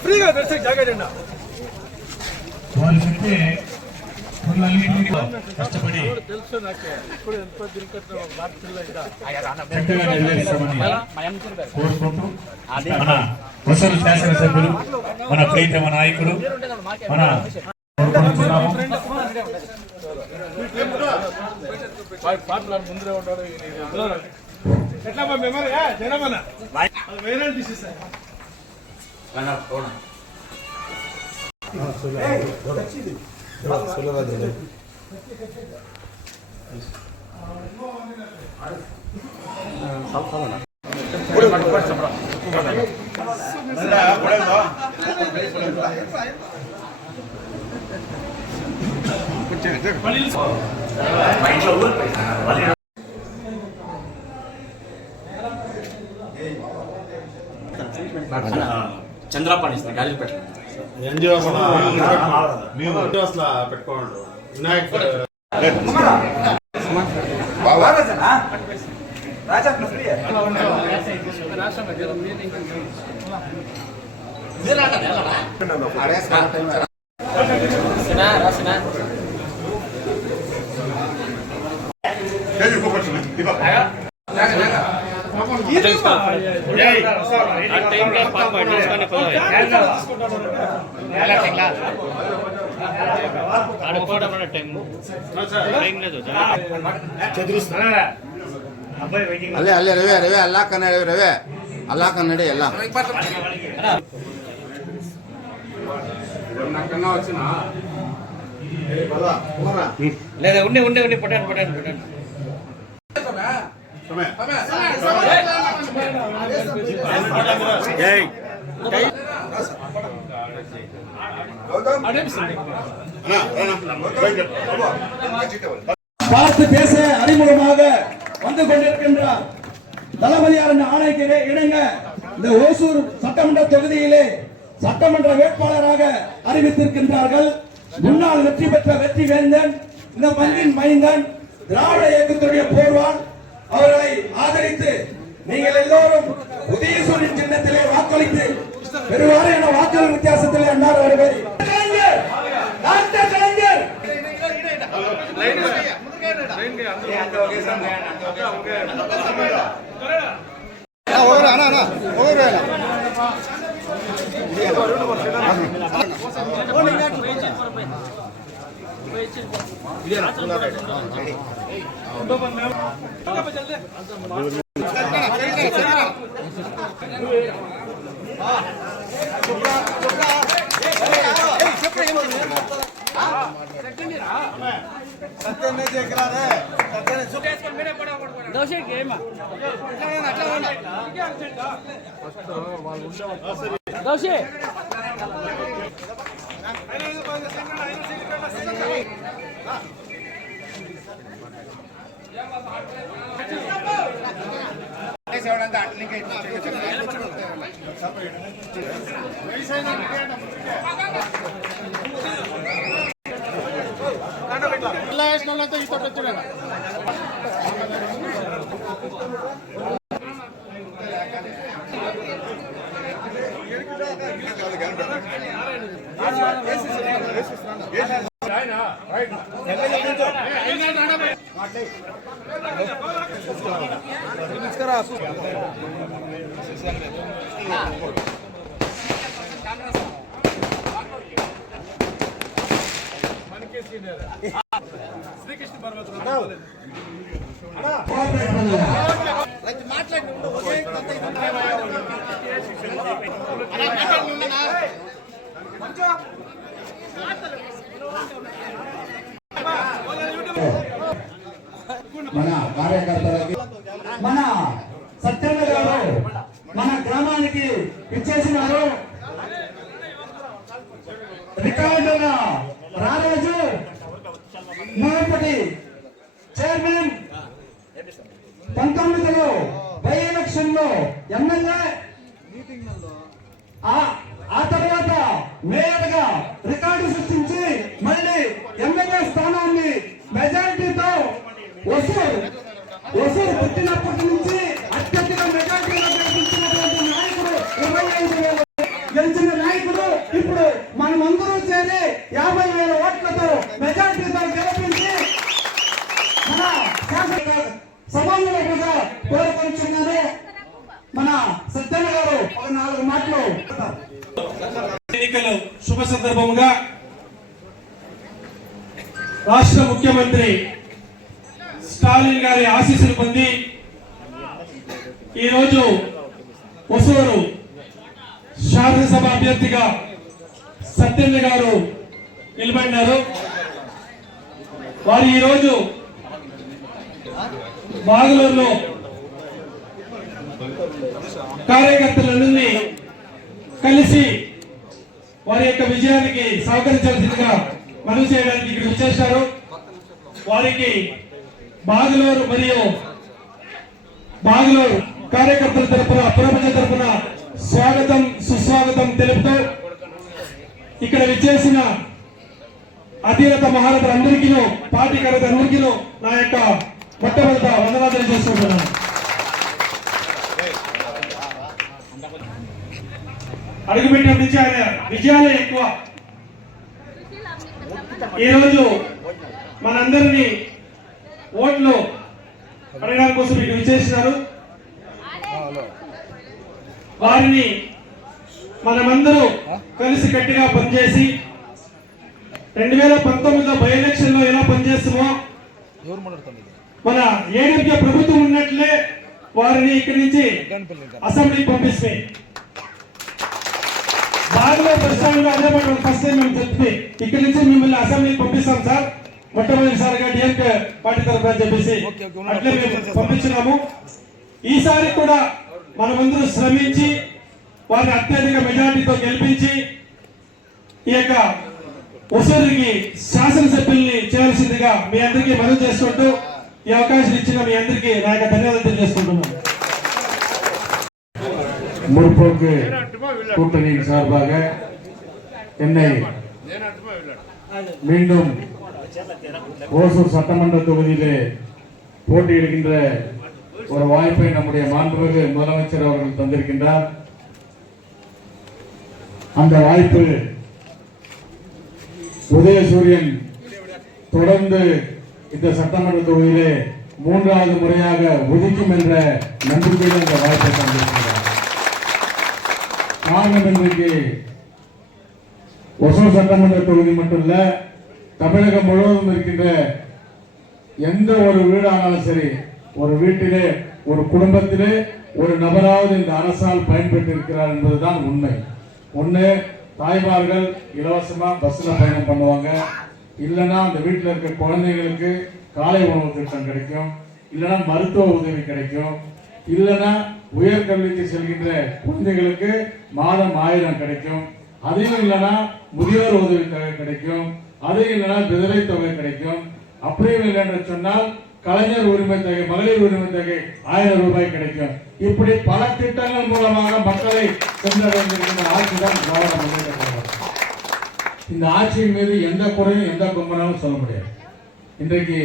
ఫ్రీగా దర్శనం జాగండి కష్టపడి తెలుసు నాకే ఇప్పుడు ఎంత చక్కగా నెరవేర్చామని కోరుకుంటూ మన వసూలు శాసనసభ్యులు మన ప్రీతమ నాయకుడు మన ముందరే ఉంటాడు ఎట్లా మెమరీ జనమన వైరల్ డిసీజ్ చంద్రపాణి గాలి పెట్టండి ఎన్జిఓ మేము అసలు పెట్టుకోండి వినాయక్ ಅಲ್ಲೇ ಅಲ್ಲೇ ರವೆ ರವೆ ಅಲ್ಲ ಕನ್ನಡ ರವೆ ಅಲ್ಲ ಕನ್ನಡ ಎಲ್ಲ లేదా ఉండే ఉండే ఉండే పొటాను పొటాను పొటాను பார்த்து பேச அறிமுகமாக வந்து கொண்டிருக்கின்ற தளபதியாரின் ஆணைக்கு இணங்க இந்த ஓசூர் சட்டமன்ற தொகுதியிலே சட்டமன்ற வேட்பாளராக அறிவித்திருக்கின்றார்கள். முன்னாள் வெற்றி பெற்ற வெற்றி வேந்தன், இந்த மண்ணின் மைந்தன், திராவிட இயக்கத்துடைய போர்வாள் அவர்களை ஆதரித்து நீங்கள் எல்லோரும் உதயசூரின் சின்னத்திலே வாக்களித்து பெருவாரியான வாக்குகள் வித்தியாசத்திலே அன்னார் வருவது டாக்டர் கலைஞர் శ్రీకృష్ణ పర్వతం మన కార్యకర్తలకి మన సత్యన్న గారు మన గ్రామానికి ఇచ్చేసినారు. రికార్డుల రారాజు మునుపటి చైర్మన్ 19లో బై ఎలక్షన్ లో ఎమ్మెల్యే, ఆ తర్వాత మేయర్ గా రికార్డు సృష్టించి మళ్ళీ ఎమ్మెల్యే స్థానాన్ని మెజారిటీతో వసూలు పుట్టినప్పటి నుంచి అత్యధిక మెజారిటీలో గెలిచినటువంటి నాయకుడు 25,000 గెలిచిన నాయకుడు ఇప్పుడు మనమందరూ చేరి 50,000 ఓట్లతో మెజారిటీతో గెలిపించి మన సభ్యులుగా కోరుకుంటున్నారు. మన సత్యన్న గారు ఒక 4 మాటలు. ఎన్నికలు శుభ సందర్భముగా రాష్ట్ర ముఖ్యమంత్రి స్టాలిన్ గారి ఆశీస్సులు పొంది ఈరోజు ఒసూరు శాసనసభ అభ్యర్థిగా సత్యన్న గారు నిలబడినారు. వారు ఈరోజు బాగలూరులో కార్యకర్తలందరినీ కలిసి వారి యొక్క విజయానికి సహకరించాల్సిందిగా మనవి చేయడానికి ఇక్కడ విచ్చేశారు. వారికి బాగలూరు మరియు బాగలూరు కార్యకర్తల తరపున ప్రపంచ తరపున స్వాగతం సుస్వాగతం తెలుపుతూ ఇక్కడ విచ్చేసిన అధీనత మహారథులందరికీ పార్టీ కార్యకర్తలందరికీ నా యొక్క మొట్టమొదట వందనాలు చేసుకుంటున్నాను. అడుగుపెట్టిన నుంచి ఆయన విజయాలే ఎక్కువ. ఈరోజు మనందరినీ ఓట్లు అడగడానికి కోసం ఇక్కడ విచ్చేసినారు. వారిని మనమందరూ కలిసి కట్టిగా పనిచేసి 2019లో బై ఎలక్షన్ లో ఎలా పనిచేస్తామో మన ఏడీఎంకే ప్రభుత్వం ఉన్నట్లే వారిని ఇక్కడి నుంచి అసెంబ్లీకి పంపిస్తే బాగా ప్రశ్నలు అదే మాట ఫస్ట్ టైం మేము చెప్తే ఇక్కడి నుంచి మిమ్మల్ని అసెంబ్లీకి పంపిస్తాం సార్ మొట్టమొదటిసారిగా డిఎంకే పార్టీ తరఫున చెప్పేసి అట్లే మేము పంపించినాము. ఈసారి కూడా మనమందరూ శ్రమించి వారిని అత్యధిక మెజార్టీతో గెలిపించి ఈ యొక్క ఒసూరికి శాసనసభ్యుల్ని చేయాల్సిందిగా మీ అందరికీ మనవి చేసుకుంటూ ఈ అవకాశం ఇచ్చిన మీ అందరికీ నా యొక్క ధన్యవాదాలు తెలియజేసుకుంటున్నాను. முற்போக்கு கூட்டணியின் சார்பாக என்னை மீண்டும் ஓசூர் சட்டமன்ற தொகுதியிலே போட்டியிடுகின்ற ஒரு வாய்ப்பை நம்முடைய மாண்புமிகு முதலமைச்சர் அவர்கள் தந்திருக்கின்றார். அந்த வாய்ப்பு உதயசூரியன் தொடர்ந்து இந்த சட்டமன்ற தொகுதியிலே 3வது முறையாக ஒதுக்கும் என்ற நம்பிக்கையில் அந்த வாய்ப்பை தந்திருக்கிறார். காரணம் இன்றைக்கு ஒசூர் சட்டமன்ற தொகுதி மட்டுமல்ல, தமிழகம் முழுவதும் இருக்கின்ற எந்த ஒரு வீடானாலும் சரி, ஒரு வீட்டிலே ஒரு குடும்பத்திலே ஒரு நபராவது இந்த அரசால் பயன்பெற்று இருக்கிறார் என்பதுதான் உண்மை. ஒன்று, தாய்மார்கள் இலவசமா பஸ்ல பயணம் பண்ணுவாங்க, இல்லைன்னா அந்த வீட்டில் இருக்க குழந்தைகளுக்கு காலை உணவு திட்டம் கிடைக்கும், இல்லைன்னா மருத்துவ உதவி கிடைக்கும், இல்லைன்னா உயர்கல்விக்கு செல்கின்ற குழந்தைகளுக்கு மாதம் 1000 கிடைக்கும், அதையும் இல்லைன்னா முதியோர் உதவி தொகை கிடைக்கும், அதையும் இல்லைன்னா விதவை தொகை கிடைக்கும். அப்படியும் இல்லை என்று சொன்னால் கலைஞர் உரிமை தொகை, மகளிர் உரிமை தொகை 1000 ரூபாய் கிடைக்கும். இப்படி பல திட்டங்கள் மூலமாக மக்களை சென்றடைந்திருக்கின்ற ஆட்சி தான் திராவிட முன்னேற்ற கழகம். இந்த ஆட்சியின் மீது எந்த குறையும் எந்த கும்பனாலும் சொல்ல முடியாது. இன்றைக்கு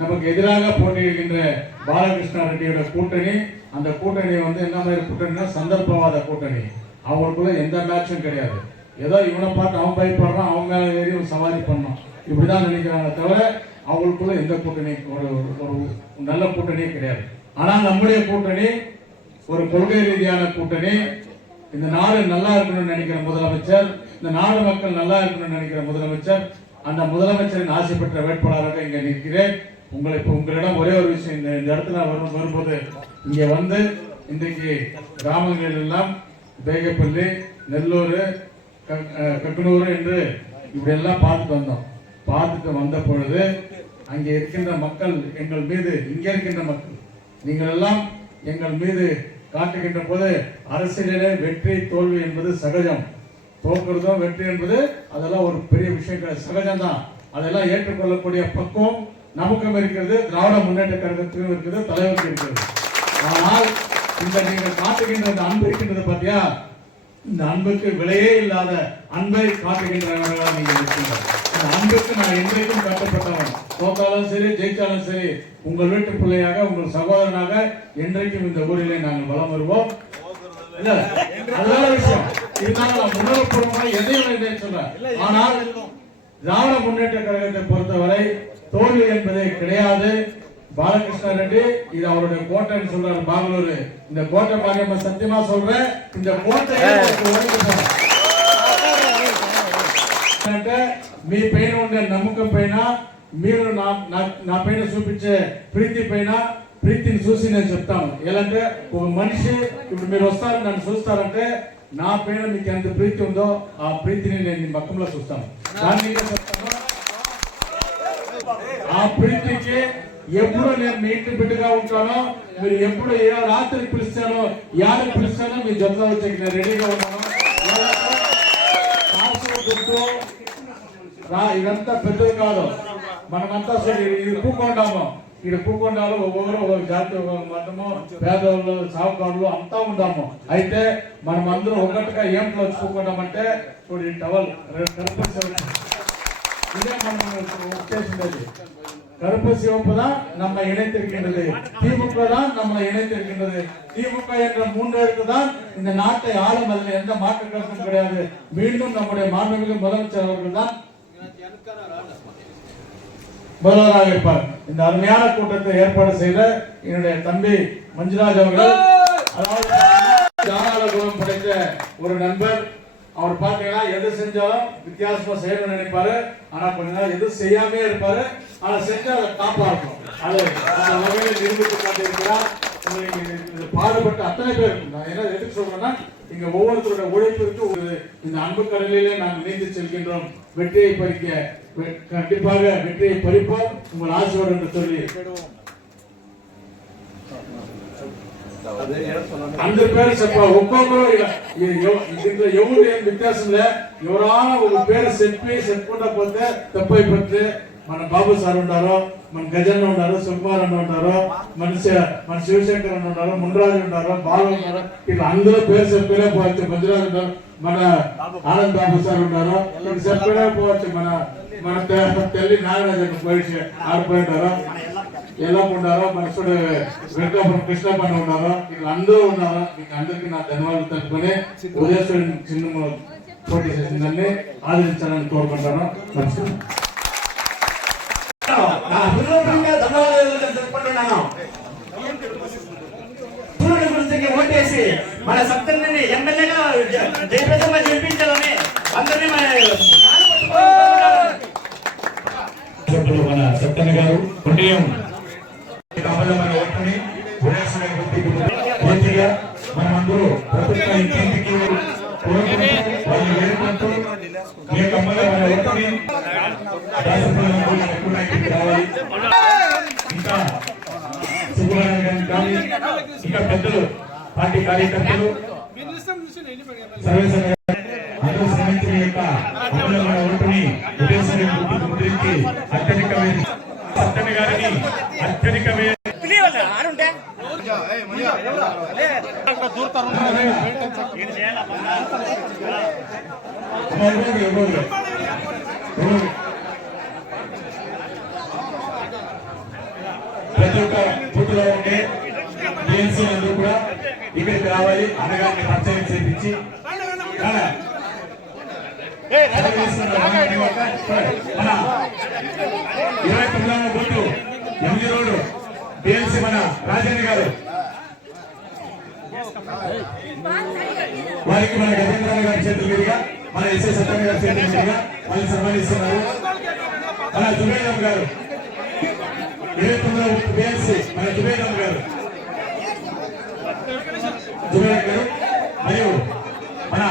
நமக்கு எதிராக போட்டியிடுகின்ற பாலகிருஷ்ண ரெட்டியோட கூட்டணி, அந்த கூட்டணி என்ன மாதிரி கூட்டணினா சந்தர்ப்பவாத கூட்டணி. அவங்களுக்குள்ள எந்த மேட்சும் கிடையாது. ஏதோ இவனை பார்த்து அவன் பயப்படுறான், அவன் மேல ஏறி சவாரி பண்ணணும், இப்படிதான் நினைக்கிறாங்க தவிர அவங்களுக்குள்ள எந்த கூட்டணி ஒரு நல்ல கூட்டணியே கிடையாது. ஆனால் நம்முடைய கூட்டணி ஒரு கொள்கை ரீதியான கூட்டணி. இந்த நாடு நல்லா இருக்கணும்னு நினைக்கிற முதலமைச்சர், இந்த நாடு மக்கள் நல்லா இருக்கணும்னு நினைக்கிற முதலமைச்சர், அந்த முதலமைச்சரின் ஆசை பெற்ற வேட்பாளராக இங்க நிற்கிறேன். உங்களிடம் ஒரே ஒரு விஷயம், இந்த இடத்துல வரும்போது இங்க வந்து இன்றைக்கு கிராமங்களில் எல்லாம் பேகப்பள்ளி, நெல்லூர், கக்கனூர் என்று இப்படி எல்லாம் பார்த்துட்டு வந்தோம். பார்த்துட்டு வந்த பொழுது அங்கே இருக்கின்ற மக்கள் எங்கள் மீது, இங்கே இருக்கின்ற மக்கள் நீங்கள் எல்லாம் எங்கள் மீது காட்டுகின்ற போது, அரசியலிலே வெற்றி தோல்வி என்பது சகஜம், தோற்கிறதோ வெற்றி என்பது அதெல்லாம் ஒரு பெரிய விஷயம் சகஜம்தான். அதெல்லாம் ஏற்றுக்கொள்ளக்கூடிய பக்குவம் நமக்கும் இருக்கிறது, திராவிட முன்னேற்ற கழகத்திலும் இருக்குது, தலைவருக்கு இருக்கிறது. ஆனால் இந்த நீங்கள் காட்டுகின்ற அந்த அன்பு இருக்கின்றது பார்த்தியா, இந்த அன்புக்கு விலையே இல்லாத அன்பை காட்டுகின்றவர்களாக நீங்கள் இருக்கின்றனர். அந்த அன்புக்கு நான் என்றைக்கும் கட்டுப்பட்டவன். தோத்தாலும் சரி ஜெயிச்சாலும் சரி உங்கள் வீட்டு பிள்ளையாக உங்கள் சகோதரனாக என்றைக்கும் இந்த ஊரிலே நாங்கள் வலம் வருவோம். இல்ல அதனால விஷயம் இதனால நான் உணர்வுபூர்வமாக எதையும் சொல்றேன். ஆனால் திராவிட முன்னேற்ற கழகத்தை பொறுத்தவரை தோல்வி என்பதே கிடையாது. பாலகிருஷ்ண ரெட்டி இது அவருடைய கோட்டைன்னு சொல்றாரு பெங்களூரு. இந்த கோட்டை பாரியம்மா சத்தியமா சொல்றேன், இந்த కోటையை మీ పైన ఉండే నమ్మకం పైన మీరు నా పైన చూపించే ప్రీతి పైన ప్రీతిని చూసి నేను చెప్తాను. ఎలాంటే ఒక మనిషి ఇప్పుడు మీరు వస్తారు నన్ను చూస్తారంటే నా పైన మీకు ఎంత ప్రీతి ఉందో ఆ ప్రీతిని నేను మీ మక్కంలో చూస్తాను. దాన్ని చెప్తాను. ఆ ప్రీతికి ఎప్పుడు నేను మీ ఇంటి బిడ్డగా ఉంటానో, మీరు ఎప్పుడు ఏ రాత్రి పిలుస్తానో యాడికి పిలుస్తానో మీ జతలో వచ్చి నేను రెడీగా ఉన్నాను. ఇదంతా పెద్దది కాదు, మనమంతా ఇది పూకొండాము. ఇక్కడ పూకొండాలు ఒక్కొక్కరు ఒక జాతి ఒక మతము పేదవాళ్ళు సాగుకారులు అంతా ఉందాము. అయితే మనం అందరూ ఒకటిగా ఏంట్లో వచ్చి పూకొండామంటే ఇప్పుడు ఈ టవల్ ఇదే మనం చేసింది. கருப்பு சிவப்பு தான் நம்ம இணைத்திருக்கின்றது, திமுக தான் நம்மளை இணைத்திருக்கின்றது. திமுக என்ற 3 எழுத்து தான் இந்த நாட்டை ஆளும், அதில் எந்த மாற்று கருத்தும் கிடையாது. மீண்டும் நம்முடைய மாண்புமிகு முதலமைச்சர் அவர்கள் தான் முதல்வராக இருப்பார். இந்த அருமையான கூட்டத்தை ஏற்பாடு செய்த என்னுடைய தம்பி மஞ்சுராஜ் அவர்கள், அதாவது தாராள குணம் படைத்த ஒரு நண்பர். அவர் பாத்தீங்கன்னா எது செஞ்சாலும் வித்தியாசமா செய்யணும்னு நினைப்பாரு, ஆனா கொஞ்ச நாள் எது செய்யாமே இருப்பாரு. ஆனா செஞ்சா அதை டாப்பா இருக்கும். அது அந்த வகையில நிரூபித்து காட்டியிருக்கிறார். பாடுபட்ட அத்தனை பேர், நான் என்ன எதுக்கு சொல்றேன்னா, இங்க ஒவ்வொருத்தருடைய உழைப்பிற்கு இந்த அன்பு கடலிலே நாங்கள் நீந்தி செல்கின்றோம். வெற்றியை பறிக்க கண்டிப்பாக வெற்றியை பறிப்போம் உங்கள் ஆசீர்வாதம் என்று சொல்லி అందరి పేరు చెప్పాలి. ఒక్కొక్కరు దీంట్లో ఎవరు ఏం వ్యత్యాసం లే, ఎవరైనా ఒక పేరు చెప్పుకుంటా పోతే తప్పైపోతే మన బాబు సార్ ఉన్నారు, మన గజన్న ఉన్నారు, సుకుమార్ అన్న ఉన్నారు, మన శివశంకర్ అన్న ఉన్నారు, మున్రాజు ఉన్నారు, బాలు ఉన్నారు. ఇలా అందరూ పేరు చెప్పినే పోవచ్చు. మంజురాజు ఉన్నారు, మన ఆనంద్ బాబు సార్ ఉన్నారు. ఇది చెప్పినే పోవచ్చు. మన తల్లి నాగరాజు పోయి ఆడిపోయినారు, ఎలా ఉన్నారో మనసుడు వెంకటాపురం కృష్ణపన్న ఉన్నారు. ఇక్కడ అందరూ ఉన్నారు. మీకు అందరికీ నా ధన్యవాదాలు తెలుపుకొని ఉదయేశ్వరి చిన్న పోటీ చేసిందని ఆదరించాలని కోరుకుంటాను. నమస్కారం. ఓటేసి మన సప్తమిని ఎమ్మెల్యేగా జయప్రదంగా గెలిపించాలని అందరినీ మన సప్తమి గారు పుట్టియం కమలమైన ఓటుని పూర్తిగా మనమందరూ ప్రభుత్వ ఇంటింటికి వాళ్ళు వేడుకుంటూ మీ కమలమైన ఓటుని రావాలి. ఇంకా సుబ్బరాజు కానీ ఇంకా పెద్దలు పార్టీ కార్యకర్తలు సర్వేశ్వర అందరూ శ్రమించిన యొక్క కమలమైన ఓటుని ఉదయశ్వరి ముద్రించి అత్యధిక సప్తమి గారిని అత్యధిక ప్రతి ఒక్క బూత్లో ఉండే టీఎంసీ అందరూ కూడా ఇక్కడికి రావాలి. అన్నగారిని పరిచయం చేయించి మన 29వ బూతు ఎంజీ రోడ్ టీఎంసీ మన రాజేంద్ర గారు, వారికి మన గజేంద్ర గారి చేతుల మీదుగా, మన ఎస్ఐ సత్యనారాయణ గారి చేతుల మీదుగా వాళ్ళు సన్మానిస్తున్నారు. మన జుబేదం గారు 29వ టీఎంసీ మన జుబేదం గారు మరియు మన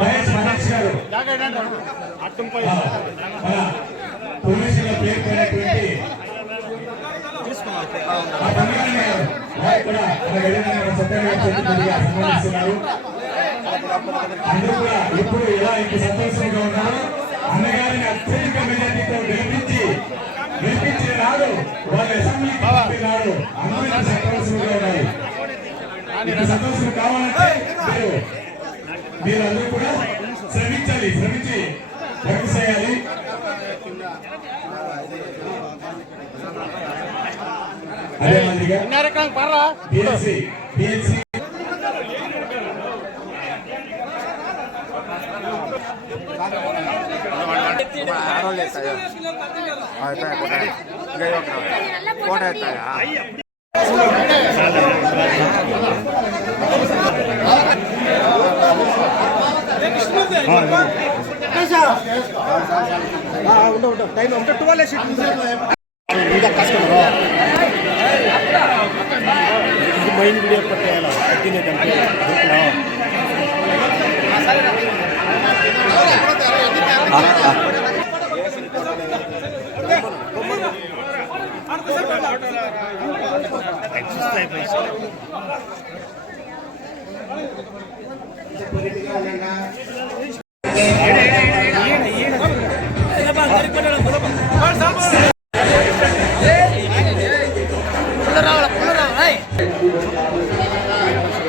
మహేష్ గారు మన పోలీసుల పేరు పోయినటువంటి సన్మానిస్తున్నారు. అందరూ కూడా ఇప్పుడు ఎలా ఇంత సంతోషంగా ఉన్నారు. అన్నగారిని అత్యధిక మెజార్టీతో గెలిపించిన నాడు వాళ్ళ అసెంబ్లీకి నాడు అందరూ సంతోషంగా ఉన్నాయి. ఇంత సంతోషం కావాలంటే మీరు అందరూ కూడా శ్రమించి వర్క్ చేయాలి. అదే మాదిరిగా పిఎస్సి ఆడోళ్ళు ఎత్తాయా ఫోటో ఎత్తాయా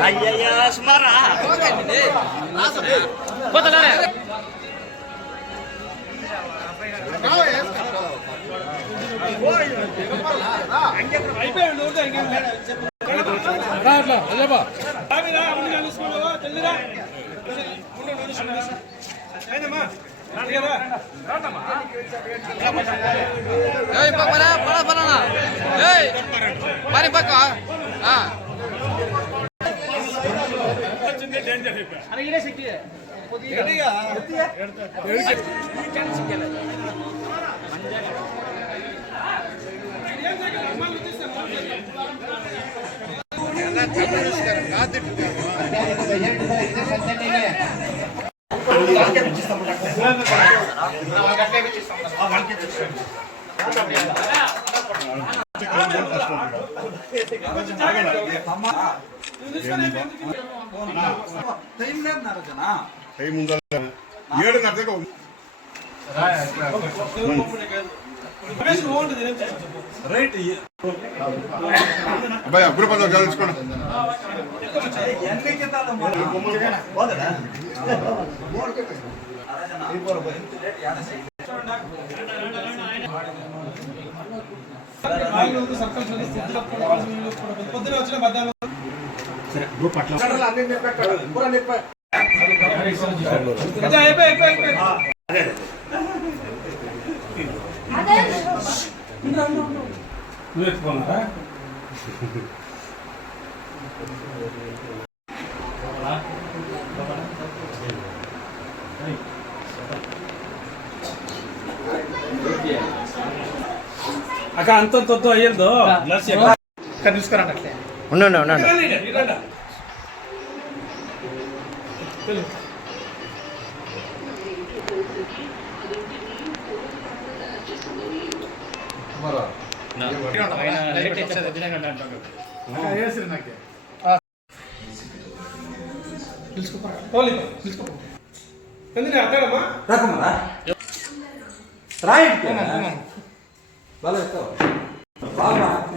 అయ్యయ్యా సుమారా పోతలారే మరి పక్క అబ్బాయి అప్పుడు పదవి చదువుకోండి పొద్దున వచ్చిన మధ్యాహ్నం నువ్వు ఎత్తుకోవాలా అక్క అంత అయ్యేదో తీసుకురండి అట్లే ఉండండి రాయి